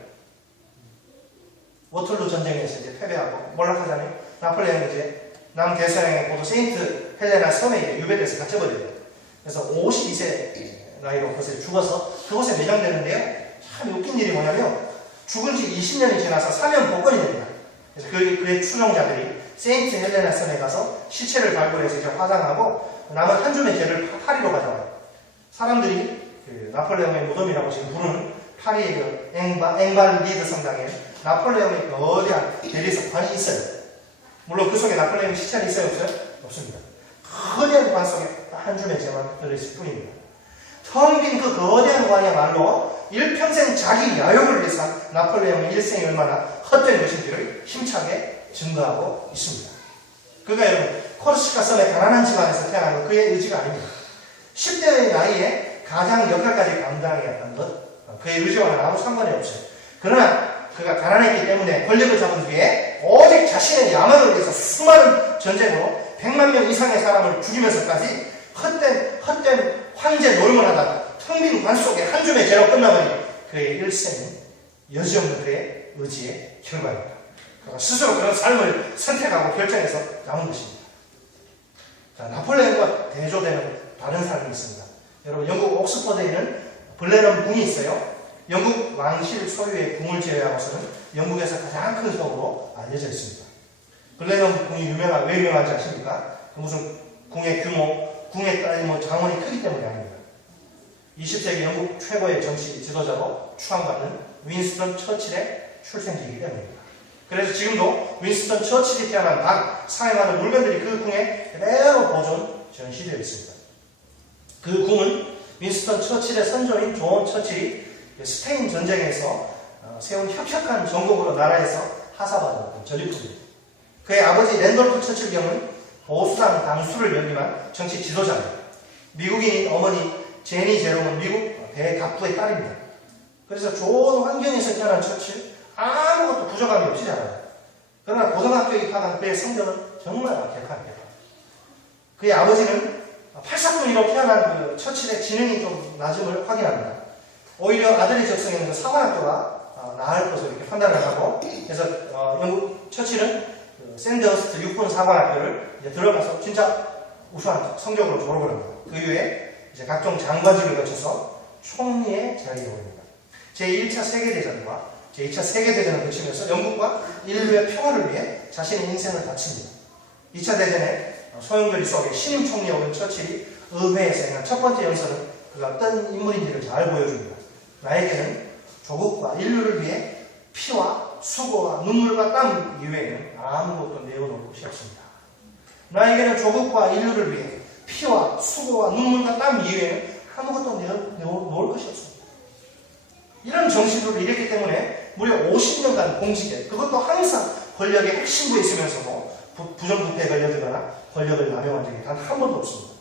워털루 전쟁에서 이제 패배하고 몰락하잖아요. 나폴레옹이 이제 남대서양의 고도 세인트 헬레나 섬에 이제 유배돼서 갇혀버려요. 그래서 52세 나이로 그곳에 죽어서 그곳에 매장되는데요. 참 웃긴 일이 뭐냐면 죽은 지 20년이 지나서 사면 복권이 됩니다. 그래서 그의 추종자들이 세인트 헬레나 섬에 가서 시체를 발굴해서 이제 화장하고 남은 한 줌의 죄를 파리로 가져와요. 사람들이 그 나폴레옹의 무덤이라고 지금 부르는 파리의 그 앵발리드 성당에 나폴레옹의 거대한 대리석관이 있어요. 물론 그 속에 나폴레옹의 시체는 있어요? 없어요? 없습니다. 거대한 관 속에 한 줌의 죄만 들어있을 뿐입니다. 텅 빈 그 거대한 관이야말로 일평생 자기 야욕을 위해서 한 나폴레옹의 일생이 얼마나 헛된 것인지를 힘차게 증거하고 있습니다. 그가 여러분 코르시카 섬의 가난한 집안에서 태어난 건 그의 의지가 아닙니다. 10대의 나이에 가장 역할까지 감당해왔던 것, 그의 의지와는 아무 상관이 없어요. 그러나 그가 가난했기 때문에 권력을 잡은 뒤에 오직 자신의 야망을 위해서 수많은 전쟁으로 100만 명 이상의 사람을 죽이면서까지 헛된 황제 노임을 하다가 텅 빈 관 속에 한 줌의 죄로 끝나버린 그의 일생은 여지없는 그의 의지의 결과입니다. 그가 스스로 그런 삶을 선택하고 결정해서 남은 것입니다. 자, 나폴레옹과 대조되는 다른 사람이 있습니다. 여러분, 영국 옥스퍼드에 있는 블레넌 궁이 있어요. 영국 왕실 소유의 궁을 제외하고서는 영국에서 가장 큰 성으로 알려져 있습니다. 블레넌 궁이 왜 유명한지 아십니까? 무슨 궁의 규모, 궁에 따른 자원이 크기 때문이 아닙니다. 20세기 영국 최고의 정치 지도자로 추앙받는 윈스턴 처칠의 출생지이기 때문입니다. 그래서 지금도 윈스턴 처칠이 태어난 각 사용하는 물건들이 그 궁에 그대로 보존 전시되어 있습니다. 그 궁은 윈스턴 처칠의 선조인 존 처칠이 스페인 전쟁에서 세운 혁혁한 정국으로 나라에서 하사받은 전리품입니다. 그의 아버지 랜돌프 처칠 경은 보수당 당수를 역임한 정치 지도자입니다. 미국인인 어머니 제니 제롬은 미국 대갑부의 딸입니다. 그래서 좋은 환경에서 태어난 처칠, 아무것도 부족함이 없이 자라요. 그러나 고등학교에 입학한 그의 성적은 정말 격합니다. 그의 아버지는 팔싹둥이로 태어난 그 처칠의 지능이 좀 낮음을 확인합니다. 오히려 아들이 적성에는 그 사관학교가 나을 것으로 이렇게 판단을 하고, 그래서 영국 처칠은 그 샌더스트 육군 사관학교를 이제 들어가서 진짜 우수한 성적으로 졸업을 합니다. 그 이후에 이제 각종 장관직을 거쳐서 총리에 자리에 오릅니다. 제1차 세계대전과 제2차 세계대전을 거치면서 영국과 인류의 평화를 위해 자신의 인생을 바칩니다. 2차 대전에 소용돌이 속에 신임 총리에 오른 처칠이 의회에서 행한 첫 번째 연설은 그가 어떤 인물인지를 잘 보여줍니다. 나에게는 조국과 인류를 위해 피와 수고와 눈물과 땀 이외에는 아무것도 내어놓을 것이 없습니다. 나에게는 조국과 인류를 위해 피와 수고와 눈물과 땀 이외에는 아무것도 내어놓을 것이 없습니다. 이런 정신으로 일했기 때문에 무려 50년간 공직에, 그것도 항상 권력의 핵심부에 있으면서도 부정부패에 걸려들거나 권력을 남용한 적이 단 한 번도 없습니다.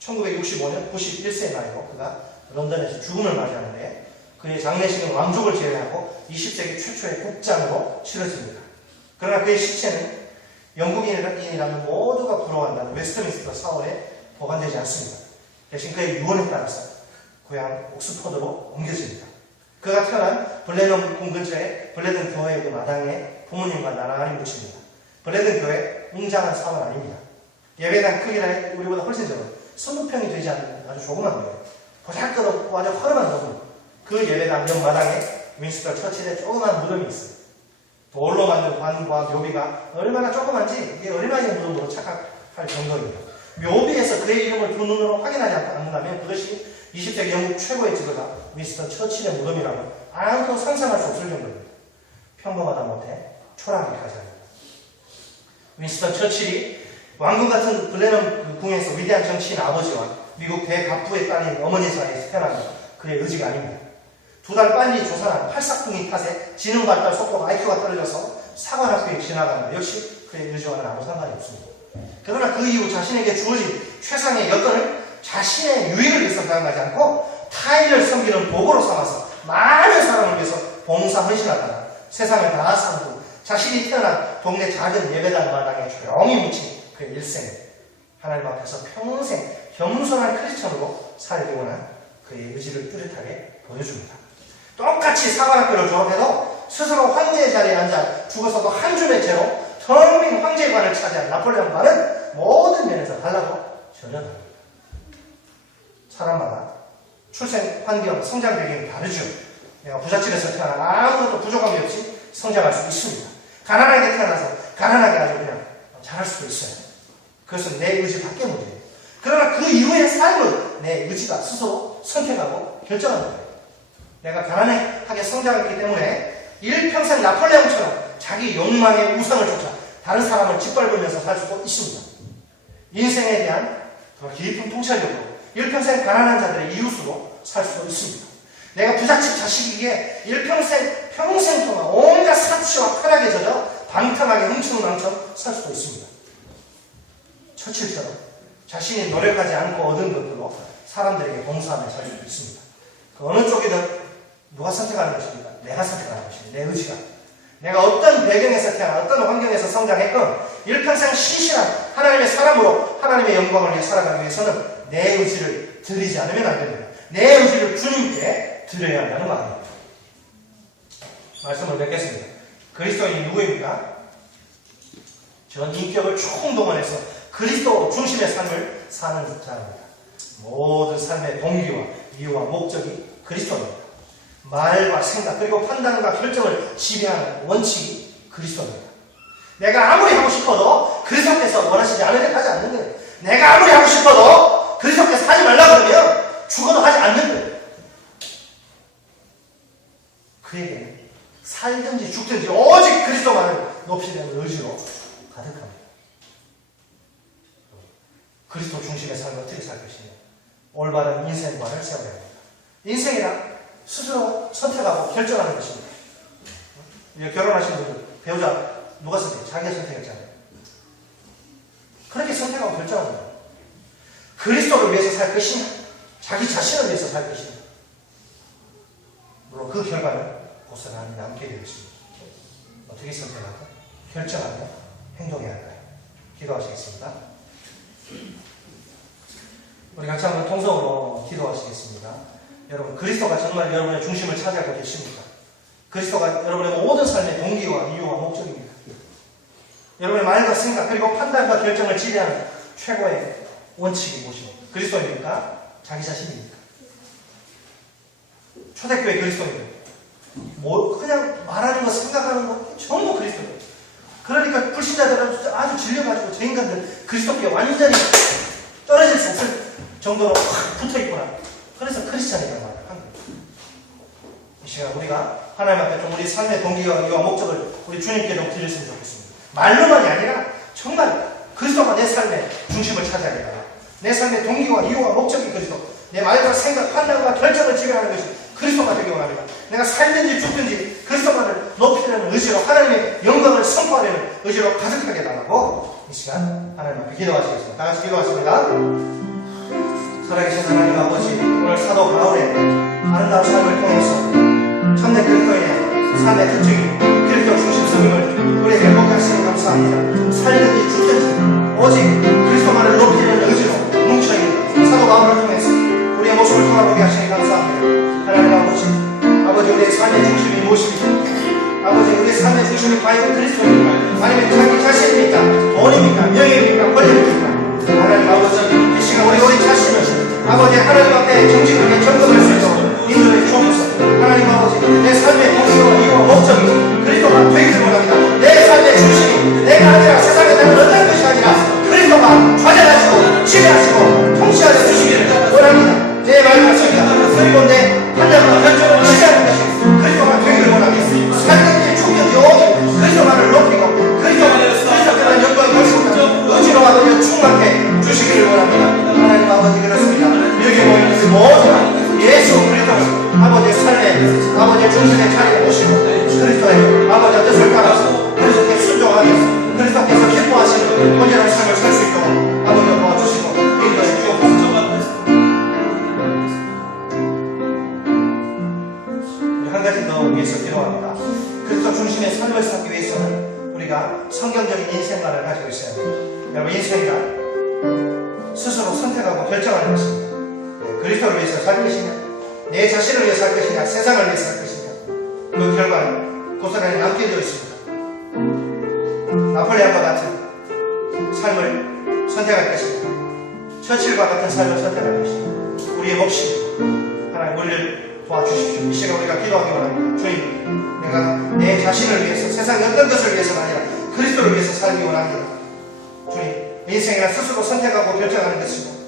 1965년 91세의 나이로 그가 런던에서 죽음을 맞이하는데 그의 장례식은 왕족을 제외하고 20세기 최초의 국장으로 치러집니다. 그러나 그의 시체는 영국인이라는 모두가 부러워한다는 웨스트민스터 사원에 보관되지 않습니다. 대신 그의 유언에 따라서 고향 옥스퍼드로 옮겨집니다. 그가 태어난 블레넌 궁 근처의 블레든 교회의 그 마당에 부모님과 나란히 묻힙니다. 블레든 교회 웅장한 사원 아닙니다. 예배당 크기나 우리보다 훨씬 적은 20평이 되지 않는 아주 조그만 거예요. 보잘것없고 아주 허름한 건물. 그 예배당 옆마당에 윈스턴 처칠의 조그만 무덤이 있어요. 돌로 만든 관과 묘비가 얼마나 조그만지 이게 어린아이의 무덤으로 착각할 정도입니다. 묘비에서 그의 이름을 두 눈으로 확인하지 않는다면 그것이 20세기 영국 최고의 지도자 윈스턴 처칠의 무덤이라고 아무도 상상할 수 없을 정도입니다. 평범하다 못해 초라하기까지 합니다. 윈스턴 처칠이 왕궁 같은 블레넌 궁에서 위대한 정치인 아버지와 미국 대갑부의 딸인 어머니 사이에서 태어난 그의 의지가 아닙니다. 2달 빨리 조선한 팔싹둥이 탓에 지능 발달 속도가 IQ가 떨어져서 사관학교에 지나가는 역시 그의 의지와는 아무 상관이 없습니다. 그러나 그 이후 자신에게 주어진 최상의 여건을 자신의 유익을 위해서 생각하지 않고 타인을 섬기는 도구로 삼아서 많은 사람을 위해서 봉사 헌신하다가 세상을 다 삼고 자신이 태어난 동네 작은 예배당 마당에 조용히 묻힌 그의 일생을 하나님 앞에서 평생 겸손한 크리스천으로 살기 원한 그의 의지를 뚜렷하게 보여줍니다. 똑같이 사관학교를 졸업해도 스스로 황제의 자리에 앉아 죽어서도 한 줌의 죄로 텅 빈 황제관을 차지한 나폴레옹과는 모든 면에서 달라도 전혀 다릅니다. 사람마다 출생 환경, 성장 배경이 다르죠. 내가 부잣집에서 태어나 아무것도 부족함이 없이 성장할 수 있습니다. 가난하게 태어나서 가난하게 아주 그냥 잘할 수도 있어요. 그것은 내 의지 밖의 문제예요. 그러나 그 이후의 삶은 내 의지가 스스로 선택하고 결정하는 거예요. 내가 가난하게 성장했기 때문에 일평생 나폴레옹처럼 자기 욕망의 우상을 쫓아 다른 사람을 짓밟으면서 살 수도 있습니다. 인생에 대한 더 깊은 통찰력으로 일평생 가난한 자들의 이웃으로 살 수도 있습니다. 내가 부잣집 자식이기에 평생 동안 온갖 사치와 쾌락에 젖어 방탕하게 흥청망청 살 수도 있습니다. 처칠처럼 자신이 노력하지 않고 얻은 것들로 사람들에게 봉사하며 살 수도 있습니다. 그 어느 쪽이든 누가 선택하는 것입니까? 내가 선택하는 것입니다. 내 의지가. 내가 어떤 배경에서 태어나 어떤 환경에서 성장했건 일평생 신실한 하나님의 사람으로 하나님의 영광을 위해 살아가기 위해서는 내 의지를 드리지 않으면 안 됩니다. 내 의지를 주님께 드려야 한다는 말입니다. 말씀을 맺겠습니다. 그리스도인이 누구입니까? 전 인격을 총동원해서 그리스도 중심의 삶을 사는 자입니다. 모든 삶의 동기와 이유와 목적이 그리스도입니다. 말과 생각 그리고 판단과 결정을 지배하는 원칙이 그리스도입니다. 내가 아무리 하고 싶어도 그리스도께서 원하시지 않으면 하지 않는 거예요. 내가 아무리 하고 싶어도 그리스도께서 하지 말라 그러면 죽어도 하지 않는 거예요. 살든지 죽든지 오직 그리스도만을 높이려는 의지로 가득합니다. 그리스도 중심의 삶을 어떻게 살 것이냐. 올바른 인생관을 세워야 합니다. 인생이란 스스로 선택하고 결정하는 것입니다. 결혼하신 분들, 배우자 누가 선택해? 자기가 선택했잖아요. 그렇게 선택하고 결정하는 거예요. 그리스도를 위해서 살 것이냐, 자기 자신을 위해서 살 것이냐. 물론 그 결과는 고스란히 남게 되어 있습니다. 어떻게 선택하고 결정하며 행동해야 할까요? 기도하시겠습니다. 우리 같이 한번 통성으로 기도하시겠습니다. 여러분, 그리스도가 정말 여러분의 중심을 차지하고 계십니까? 그리스도가 여러분의 모든 삶의 동기와 이유와 목적입니다. 여러분의 말과 생각 그리고 판단과 결정을 지배하는 최고의 원칙이 무엇입니까? 그리스도입니까? 자기 자신입니까? 초대교회 그리스도입니까? 그냥 말하는 거 생각하는 거 전부 그리스도예요. 그러니까 불신자들은 아주 질려가지고 저 인간들 그리스도께 완전히 떨어질 수 없을 정도로 붙어있구나. 그래서 크리스찬이라는 말을 한 거예요. 이 시간 우리가 하나님 앞에 좀 우리 삶의 동기와 이유와 목적을 우리 주님께 좀 드렸으면 좋겠습니다. 말로만이 아니라 정말 그리스도가 내 삶의 중심을 차지하게 달라. 내 삶의 동기와 이유와 목적이 그리스도. 내 말과 생각, 판단과 결정을 지배하는 것이 그리스도가 되기 원합니다. 내가 살든지 죽든지 그리스도만을 높이려는 의지로 하나님의 영광을 선포하려는 의지로 가득하게 달라고 이 시간 하나님 앞에 기도하시겠습니다. 다 같이 기도하십니다. 살아계신 하나님 아버지, 오늘 사도 바울의 아름다운 삶을 통해서 참된 그리스도인의 삶의 특징이 그리스도 중심 삶을 우리에게 회복하시니 감사합니다. 살든지 죽든지 오직 그리스도만을 높이려는 의지로 뭉쳐있는 사도 바울을 통해서 우리의 모습을 돌아보게 하시니 감사합니다. 하나님 아버지 우리의 삶의 중심이 무엇입니까? 아버지 우리의 삶의 중심이 과연 그리스도입니까? 아니면 자기 자신입니까? 돈입니까? 명예입니까? 권력입니까? 하나님 아버지 이 시간 우리 자신을 아버지 하나님 앞에 정직하게 점검할 수 있도록 인도해 주옵소서. 하나님 아버지 내 삶의 동기와 이유와 목적이 그리스도가 되기를 원합니다. 내 삶의 중심이 내가 아니라 세상에 내가 어떤 것이 아니라 그리스도가 좌절하시고 지배하시고 통치하여 주시기를 원합니다. 내 말과 생각 그리고 내 판단과 결정을 지배하는 것이 그리스도가 되기를 원합니다. 살든지 죽든지 오직 그리스도만을 높이고 그리스도께만 영광이 걸리고 의지로 아버지 충만해 주시기를 원합니다. 하나님 아버지 그렇습니다. 여기 모인 모든 예수 그리스도 아버지의 삶에 아버지의 중심의 자리에 오시고 그리스도의 아버지의 뜻을 따라서 그리스도께 순종하며 그리스도께서 기뻐하시는 온전한 삶을 살 수 있도록 아버지가 도와주시고 인도해 주옵소서. 한 가지 더 위해서 기도합니다. 그리스도 중심의 삶을 살기 위해서는 우리가 성경적인 인생관을 가지고 있어야 합니다. 여러분 인생이란 스스로 선택하고 결정하는 것입니다. 그리스도를 위해서 살 것이냐, 내 자신을 위해서 살 것이냐, 세상을 위해서 살 것이냐, 그 결과는 고스란히 남겨져 있습니다. 나폴레옹과 같은 삶을 선택할 것입니다. 처칠과 같은 삶을 선택할 것입니다. 우리의 몫입니다. 하나님 우리를 도와주십시오. 이 시간 우리가 기도하기 원합니다. 주님, 내가 내 자신을 위해서 세상의 어떤 것을 위해서가 아니라 그리스도를 위해서 살기 원합니다. 주님, 인생이란 스스로 선택하고 결정하는 것이고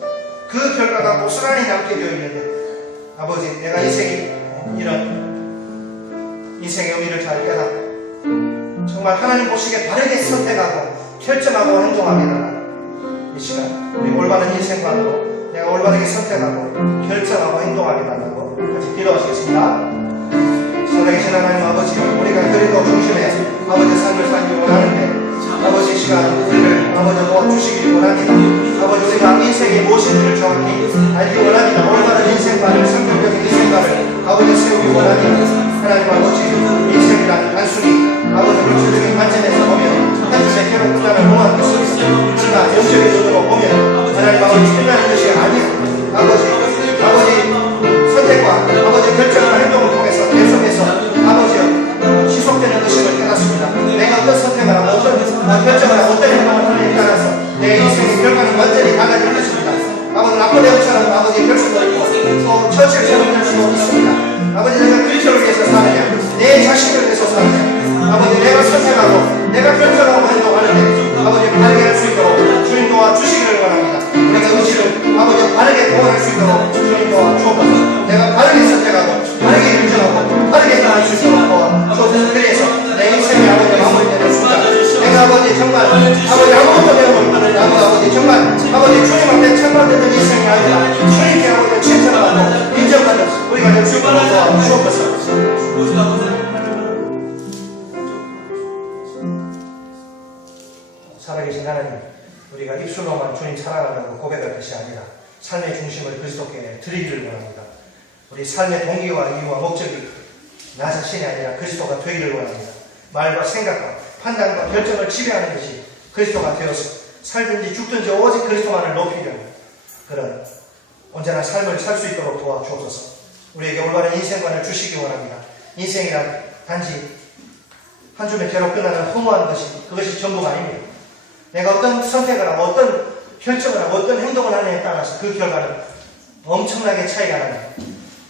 그 결과가 고스란히 남게 되어 있는데 아버지 내가 인생이 이런 인생의 의미를 잘 깨닫고 정말 하나님 보시기에 바르게 선택하고 결정하고 행동하게 달라는 이 시간 우리 올바른 인생관으로 내가 올바르게 선택하고 결정하고 행동하게 달라고 같이 기도하시겠습니다. 살아계신 하나님 아버지 우리가 그리스도 중심의 아버지의 삶을 살기 원하는데 아버지 이 시간 우리를 아버지 도와주시기 원합니다. 아버지 우리가 인생이 무엇인지를 정확히 알기 원합니다. 올바른 인생관을 성경적인 인생관을 아버지 세우기 원합니다. 하나님 아버지 인생이란 단순히 아버지 물질적인 관점에서 보면 단순히 괴롭 부담을 공하는 것입니다. 그러나 영적인 눈으로 보면 하나님 아버지 끝나는 것이 아니에요. 아버지 선택과 아버지 결정과 행동을 통해서 계속해서 아버지여 지속되는 것임을 깨닫습니다. 내가 어떤 선택을 하고 어떤 결정을 하고 어떤 행동을 하느냐에 따라서 내 인생의 결과는 완전히 달라질 것입니다. 아버지 나폴레옹처럼 아버지의 결정도 있고 또 처칠처럼 될 수도 있습니다. 아버지 내가 그리스도를 위해서 사느냐 내 자신을 위해서 사느냐 아버지 내가 선택하고 내가 결정하고 행동하는데 아버지 바르게 할 수 있도록 주님 도와주시기를 원합니다. 우리가 의지를 아버지 바르게 도와할 수 있도록 주님 도와주옵소서. 내가 바르게 선택하고 바르게 결정하고 바르게 행동할 수 있도록 도와주옵소서. 인생이 아니라 주님께 하고 칭찬하고 인정하는 우리가 될 수 있도록 도와주옵소서. 살아계신 하나님, 우리가 입술로만 주님 사랑한다고 고백할 것이 아니라 삶의 중심을 그리스도께 드리기를 원합니다. 우리 삶의 동기와 이유와 목적이 나 자신이 아니라 그리스도가 되기를 원합니다. 말과 생각과 판단과 결정을 지배하는 것이 그리스도가 되어서 살든지 죽든지 오직 그리스도만을 높이려는 그런 언제나 삶을 살 수 있도록 도와주옵소서. 우리에게 올바른 인생관을 주시기 원합니다. 인생이란 단지 한 줌의 개로 끝나는 허무한 것이 그것이 전부가 아닙니다. 내가 어떤 선택을 하고 어떤 결정을 하고 어떤 행동을 하느냐에 따라서 그 결과는 엄청나게 차이가 납니다.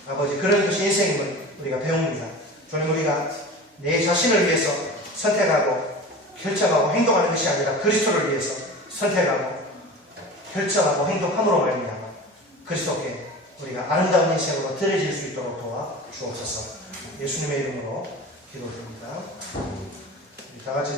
아버지, 그런 것이 인생임을 우리가 배웁니다. 주님, 우리가 내 자신을 위해서 선택하고 결정하고 행동하는 것이 아니라 그리스도를 위해서 선택하고 결정하고 행동함으로 말미암아 그리스도께 우리가 아름다운 인생으로 드려질 수 있도록 도와 주옵소서. 예수님의 이름으로 기도드립니다. 우리 다 같이